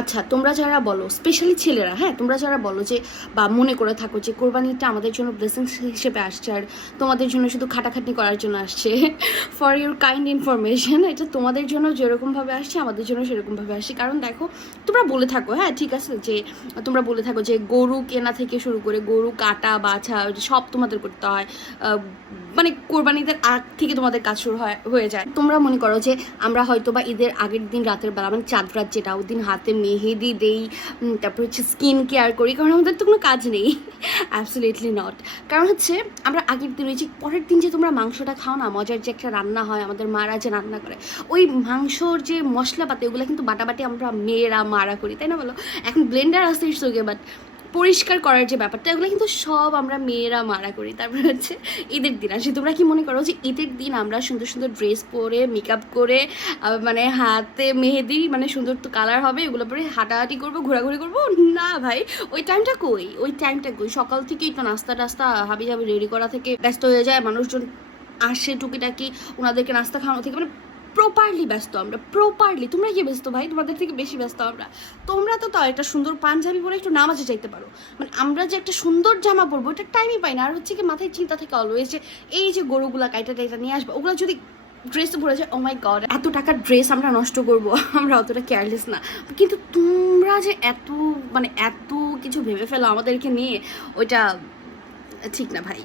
আচ্ছা, তোমরা যারা বলো, স্পেশালি ছেলেরা, হ্যাঁ, তোমরা যারা বলো যে বা মনে করে থাকো যে কোরবানিটা আমাদের জন্য ব্লেসিংস হিসেবে আসছে আর তোমাদের জন্য শুধু খাটাখাটনি করার জন্য আসছে, ফর ইউর কাইন্ড ইনফরমেশন, এটা তোমাদের জন্য যেরকমভাবে আসছে আমাদের জন্য সেরকমভাবে আসছে। কারণ দেখো, তোমরা বলে থাকো, হ্যাঁ ঠিক আছে, যে তোমরা বলে থাকো যে গরু কেনা থেকে শুরু করে গরু কাটা বাছা সব তোমাদের করতে হয়, মানে কোরবানিদের আগ থেকে তোমাদের কাজ শুরু হয়ে যায়। তোমরা মনে করো যে আমরা হয়তো বা ঈদের আগের দিন রাতের বেলা, মানে চাঁদ রাত যেটা, ওই দিন হাতে মেহেদি দেই, তারপর হচ্ছে স্কিন কেয়ার করি, কারণ আমাদের তো কোনো কাজ নেই। Absolutely not. কারণ হচ্ছে আমরা আগের দিন ওই যে পরের দিন যে তোমরা মাংসটা খাও না, মজার যে একটা রান্না হয় আমাদের মারা যে রান্না করে, ওই মাংসর যে মশলাপাতি ওগুলো কিন্তু বাটাবাটি আমরা মেয়েরা মারা করি, তাই না বলো? এখন ব্লেন্ডার আসতে ইটস, বাট পরিষ্কার করার যে ব্যাপারটা এগুলো কিন্তু সব আমরা মেয়েরা মারা করি। তারপরে হচ্ছে ঈদের দিন আসি, তোমরা কি মনে করো যে ঈদের দিন আমরা সুন্দর সুন্দর ড্রেস পরে মেকআপ করে মানে হাতে মেহেদি, মানে সুন্দর তো কালার হবে, এগুলো পরে হাঁটাহাঁটি করবো, ঘোরাঘুরি করবো? না ভাই, ওই টাইমটা কই, ওই টাইমটা কই? সকাল থেকেই তো নাস্তা টাস্তা হাবি জাবি রেডি করা থেকে ব্যস্ত হয়ে যায়, মানুষজন আসে টুকিটাকি, ওনাদেরকে নাস্তা খাওয়ানো থেকে, মানে প্রপারলি ব্যস্ত আমরা, প্রপারলি। তোমরা কি ব্যস্ত ভাই? তোমাদের থেকে বেশি ব্যস্ত আমরা। তোমরা তো তাও একটা সুন্দর পাঞ্জাবি পরে একটু নামাজে যাইতে পারো, মানে আমরা যে একটা সুন্দর জামা পরবো এটা টাইমই পাই না। আর হচ্ছে কি মাথায় চিন্তা থেকে অলওয়েজ যে এই যে গরুগুলা কাইটা টাইটা নিয়ে আসবো, ওগুলো যদি ড্রেস পরে যায়, ও মাই গড, এত টাকার ড্রেস আমরা নষ্ট করবো, আমরা অতটা কেয়ারলেস না। কিন্তু তোমরা যে এত, মানে এত কিছু ভেবে ফেলো আমাদেরকে নিয়ে, ওইটা ঠিক না ভাই।